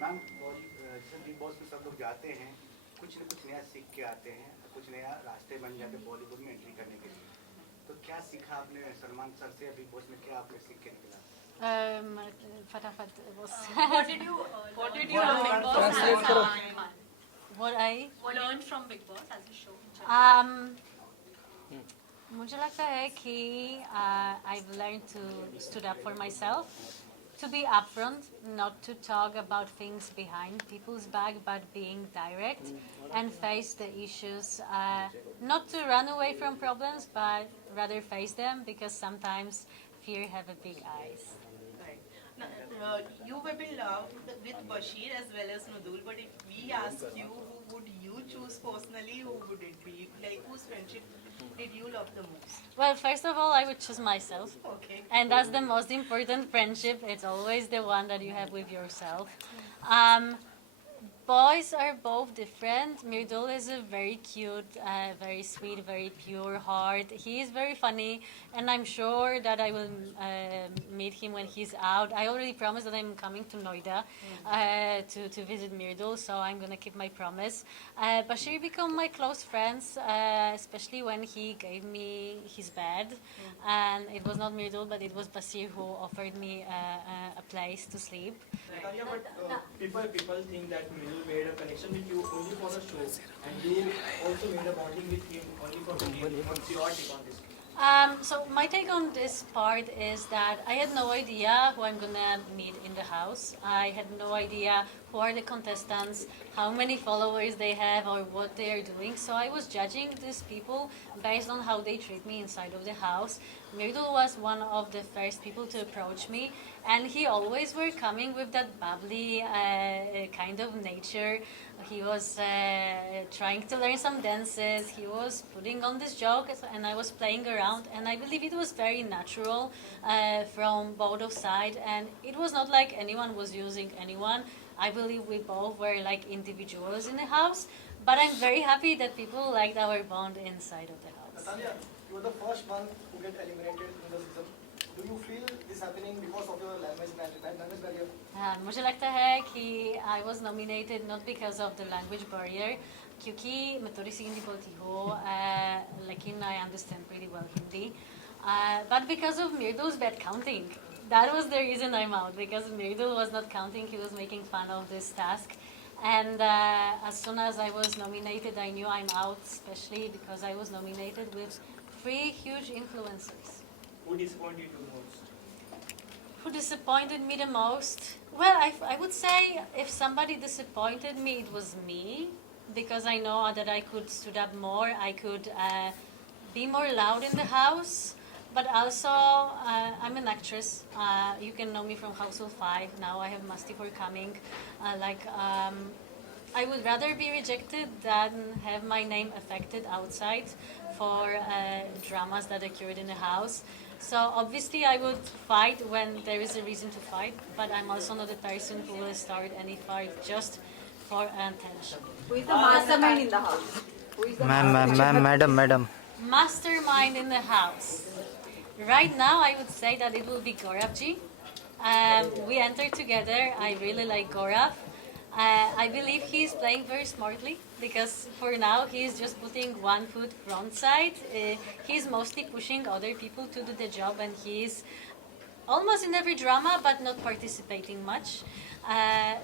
Ma'am जैसे big boss में सब लोग जाते हैं, कुछ न कुछ नया सीख के आते हैं, कुछ नया रास्ते बन जाते हैं बॉलीवुड में एंट्री करने के लिए। तो क्या सीखा आपने सलमान सर से बिग बॉस में, क्या आपने सीख के निकला? फटाफट was What did you learn Big Boss as Translate करो. what I learned from Big Boss as a show? मुझे लगता है कि I've learned to stood up for myself, to be upfront, not to talk about things behind people's back, but being direct and face the issues. Not to run away from problems, but rather face them, because sometimes fear have a big eyes. Right. Now, you have been loved with Bashir as well as Nudul, but if we ask you, who would you choose personally? Who would it be? Like, whose friendship did you love the most? Well, first of all, I would choose myself. Okay. And that's the most important friendship. It's always the one that you have with yourself. Boys are both different. Mirdul is a very cute, very sweet, very pure heart. He is very funny, and I'm sure that I will meet him when he's out. I already promised that I'm coming to Noida to visit Mirdul, so I'm gonna keep my promise. Bashir became my close friends, especially when he gave me his bed, and it was not Mirdul, but it was Bashir who offered me a place to sleep. Natalia, but people think that Miru made a connection with you only for the show, and you also made a bonding with him only for the game. What's your take on this? So my take on this part is that I had no idea who I'm gonna meet in the house. I had no idea who are the contestants, how many followers they have, or what they are doing. So I was judging these people based on how they treat me inside of the house. Mirdul was one of the first people to approach me, and he always were coming with that bubbly kind of nature. He was trying to learn some dances. He was putting on these jokes, and I was playing around. And I believe it was very natural from both of sides, and it was not like anyone was using anyone. I believe we both were like individuals in the house. But I'm very happy that people liked our bond inside of the house. Natalia, you were the first one who get eliminated in the season. Do you feel this happening because of your language barrier? मुझे लगता है कि I was nominated not because of the language barrier, क्योंकि मैं थोड़ी सी हिंदी बोलती हूँ, लेकिन I understand pretty well Hindi, but because of Mirdul's bad counting. That was the reason I'm out, because Mirdul was not counting. He was making fun of this task. And as soon as I was nominated, I knew I'm out, especially because I was nominated with 3 huge influencers. Who disappointed you most? Who disappointed me the most? Well, I would say if somebody disappointed me, it was me, because I know that I could stood up more, I could be more loud in the house. But also, I'm an actress. You can know me from Household 5. Now I have Masti for coming. I would rather be rejected than have my name affected outside for dramas that occurred in the house. So obviously I would fight when there is a reason to fight, but I'm also not the person who will start any fight just for attention. Who is the mastermind in the house? Who is the Madam. Mastermind in the house. Right now, I would say that it will be Gauravji. We entered together. I really like Gaurav. I believe he's playing very smartly, because for now he's just putting one foot front side. He's mostly pushing other people to do the job, and he's almost in every drama, but not participating much.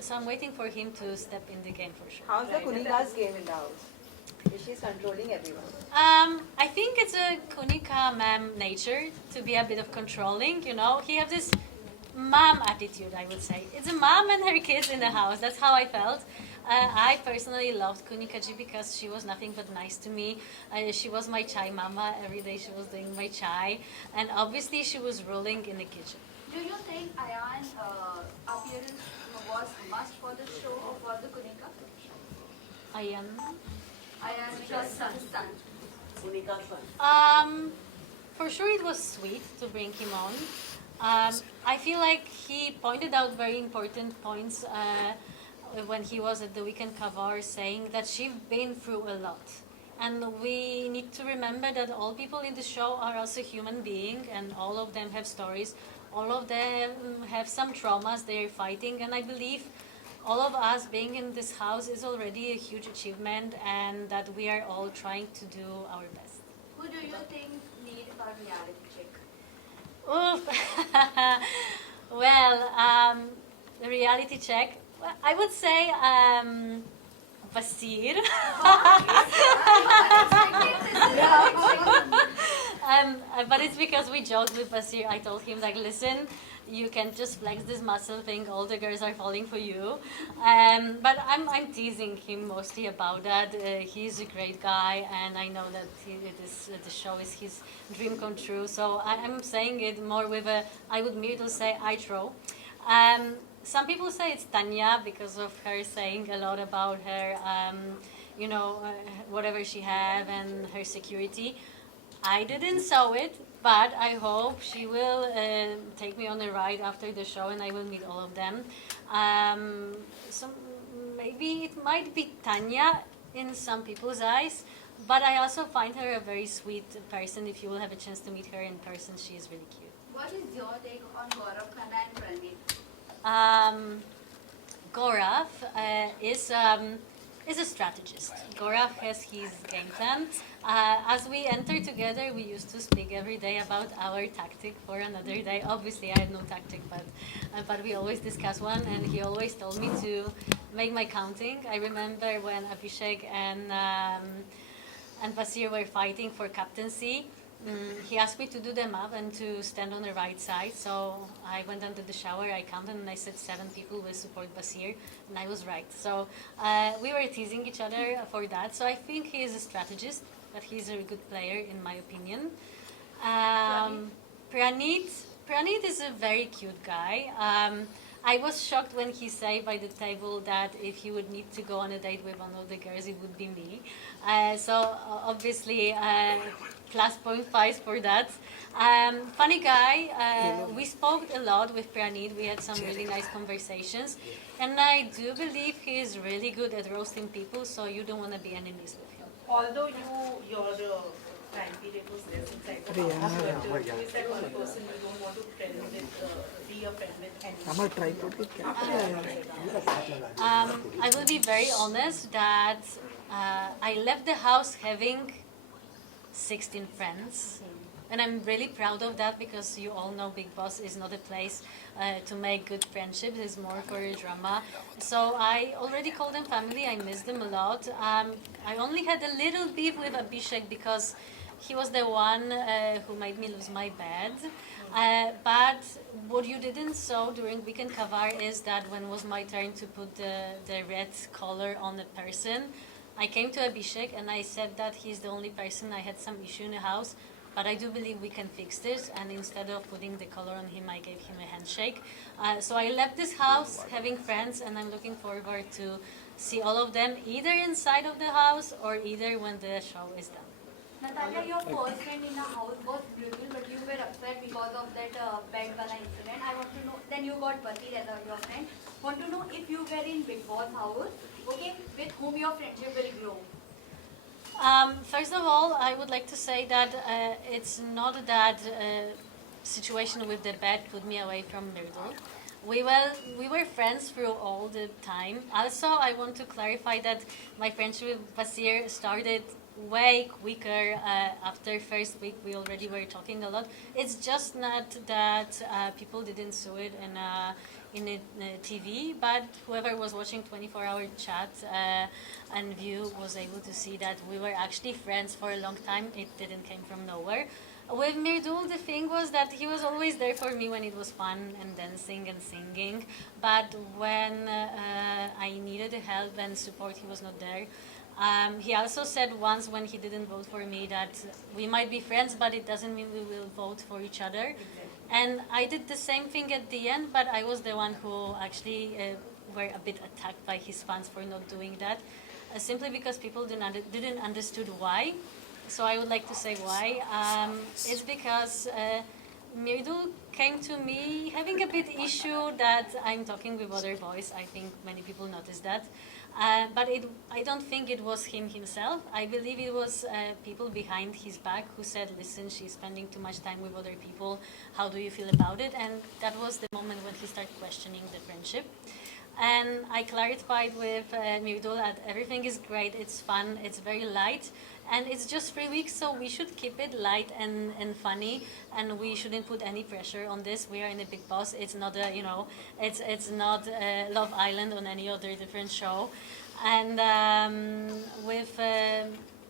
So I'm waiting for him to step in the game for sure. How's the Kunika's game in the house? Is she controlling everyone? I think it's a Kunika ma'am nature to be a bit of controlling, you know. He has this mom attitude, I would say. It's a mom and her kids in the house. That's how I felt. I personally loved Kunika ji because she was nothing but nice to me. She was my chai mama. Every day she was doing my chai. And obviously she was ruling in the kitchen. Do you think Ayan's appearance was must for the show or for the Kunika? Ayan? Ayan because his son. Kunika's son. For sure it was sweet to bring him on. I feel like he pointed out very important points when he was at the weekend cover, saying that she's been through a lot. And we need to remember that all people in the show are also human beings, and all of them have stories. All of them have some traumas they're fighting, and I believe all of us being in this house is already a huge achievement, and that we are all trying to do our best. Who do you think need a reality check? Oof. Well, the reality check. Well, I would say Basir. But it's because we joked with Basir. I told him, like, listen, you can just flex this muscle thing. All the girls are falling for you. But I'm teasing him mostly about that. He's a great guy, and I know that the show is his dream come true. So I'm saying it more with a, I would merely say, I throw. Some people say it's Tanya because of her saying a lot about her, whatever she have and her security. I didn't saw it, but I hope she will take me on a ride after the show, and I will meet all of them. So maybe it might be Tanya in some people's eyes, but I also find her a very sweet person. If you will have a chance to meet her in person, she is really cute. What is your take on Gaurav Khanna and Pranit? Gaurav is a strategist. Gaurav has his game plan. As we enter together, we used to speak every day about our tactic for another day. Obviously, I have no tactic, but we always discuss one, and he always told me to make my counting. I remember when Abhishek and Basir were fighting for captaincy. He asked me to do them up and to stand on the right side. So I went under the shower, I counted, and I said 7 people will support Basir, and I was right. So we were teasing each other for that. So I think he is a strategist, but he's a good player in my opinion. Pranit is a very cute guy. I was shocked when he said by the table that if he would need to go on a date with one of the girls, it would be me. So obviously, plus 0.5 for that. Funny guy. We spoke a lot with Pranit. We had some really nice conversations. And I do believe he is really good at roasting people, so you don't want to be enemies with him. Although your time period was less inside the house, but who is that one person you don't want to be a friend with anymore? I will be very honest that I left the house having 16 friends. And I'm really proud of that because you all know Big Boss is not a place to make good friendships. It's more for drama. So I already call them family. I miss them a lot. I only had a little beef with Abhishek because he was the one who made me lose my bed. But what you didn't saw during Weekend Kavar is that when it was my turn to put the red collar on the person, I came to Abhishek and I said that he's the only person I had some issue in the house. But I do believe we can fix this, and instead of putting the color on him, I gave him a handshake. So I left this house having friends, and I'm looking forward to see all of them either inside of the house or either when the show is done. Natalia, your first friend in the house was beautiful, but you were upset because of that bed wala incident. I want to know, then you got Basir as your friend. Want to know if you were in Big Boss house, okay, with whom your friendship will grow. First of all, I would like to say that it's not that situation with the bed put me away from Mirdul. We were friends through all the time. Also, I want to clarify that my friendship with Basir started way quicker. After first week, we already were talking a lot. It's just not that people didn't see it in a TV, but whoever was watching 24-hour chat and view was able to see that we were actually friends for a long time. It didn't come from nowhere. With Mirdul, the thing was that he was always there for me when it was fun and dancing and singing, but when I needed help and support, he was not there. He also said once when he didn't vote for me that we might be friends, but it doesn't mean we will vote for each other. And I did the same thing at the end, but I was the one who actually were a bit attacked by his fans for not doing that, simply because people didn't understood why. So I would like to say why. It's because Mirdul came to me having a bit issue that I'm talking with other boys. I think many people noticed that. But I don't think it was him himself. I believe it was people behind his back who said, listen, she's spending too much time with other people. How do you feel about it? And that was the moment when he started questioning the friendship. And I clarified with Mirdul that everything is great, it's fun, it's very light. And it's just 3 weeks, so we should keep it light and funny, and we shouldn't put any pressure on this. We are in a Big Boss. It's not a, it's not Love Island on any other different show. And with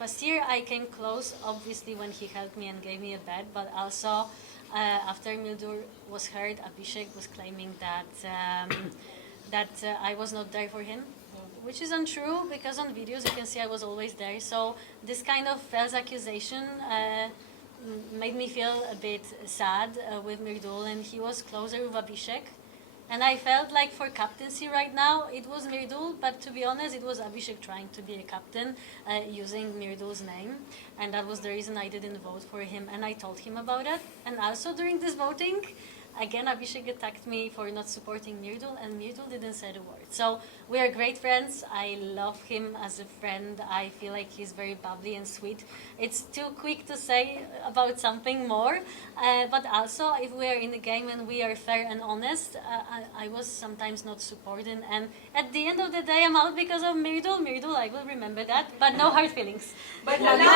Basir, I came close, obviously, when he helped me and gave me a bed, but also after Mildur was hurt, Abhishek was claiming that I was not there for him, which is untrue, because on videos you can see I was always there. So this kind of false accusation made me feel a bit sad with Mirdul, and he was closer with Abhishek. And I felt like for captaincy right now, it was Mirdul, but to be honest, it was Abhishek trying to be a captain using Mirdul's name. And that was the reason I didn't vote for him, and I told him about it. And also during this voting, again, Abhishek attacked me for not supporting Mirdul, and Mirdul didn't say a word. So we are great friends. I love him as a friend. I feel like he's very bubbly and sweet. It's too quick to say about something more, but also if we are in the game and we are fair and honest, I was sometimes not supported. And at the end of the day, I'm out because of Mirdul. Mirdul, I will remember that, but no hard feelings. But Regarding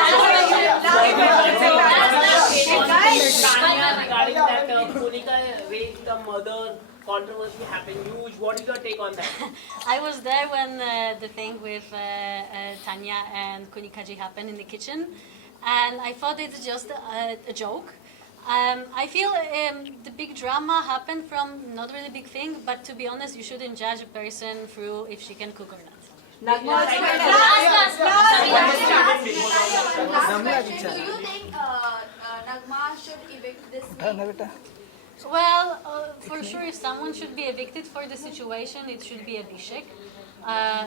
that Monica raped the mother controversy happened huge. What is your take on that? I was there when the thing with Tanya and Kunikaji happened in the kitchen, and I thought it's just a joke. I feel the big drama happened from not really big thing, but to be honest, you shouldn't judge a person through if she can cook or not. Do you think Nagma should evict this week? Well, for sure, if someone should be evicted for the situation, it should be Abhishek.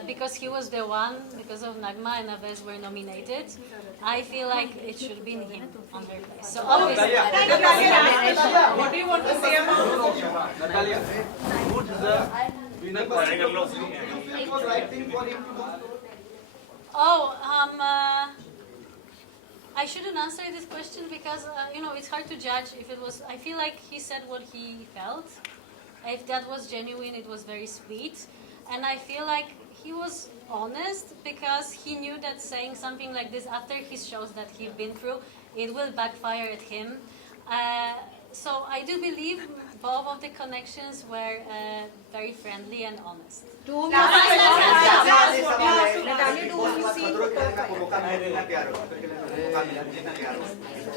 Because he was the one, because of Nagma and Aves were nominated, I feel like it should be him on their place. So obviously, What do you want to say about Natalia, who deserves winner? It was right thing for him to do. I shouldn't answer this question because it's hard to judge if it was. I feel like he said what he felt. If that was genuine, it was very sweet, and I feel like he was honest because he knew that saying something like this after his shows that he's been through, it will backfire at him. So I do believe both of the connections were very friendly and honest. Oh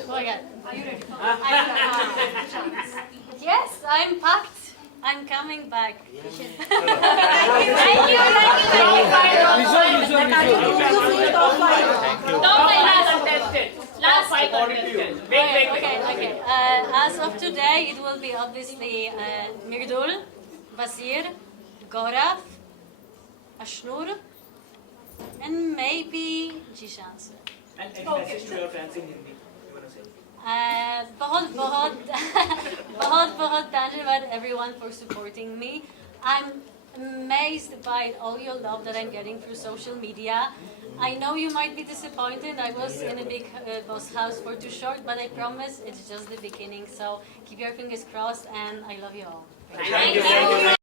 my God. Are you ready? Yes, I'm packed. I'm coming back. Thank you. Last five contestants. Okay. As of today, it will be obviously Mirdul, Basir, Gaurav, Ashnur, and maybe Jishan sir. And any message to your fans in Hindi? You want to say? बहुत धन्यवाद everyone for supporting me. I'm amazed by all your love that I'm getting through social media. I know you might be disappointed. I was in a big boss house for too short, but I promise it's just the beginning. So keep your fingers crossed, and I love you all. Thank you.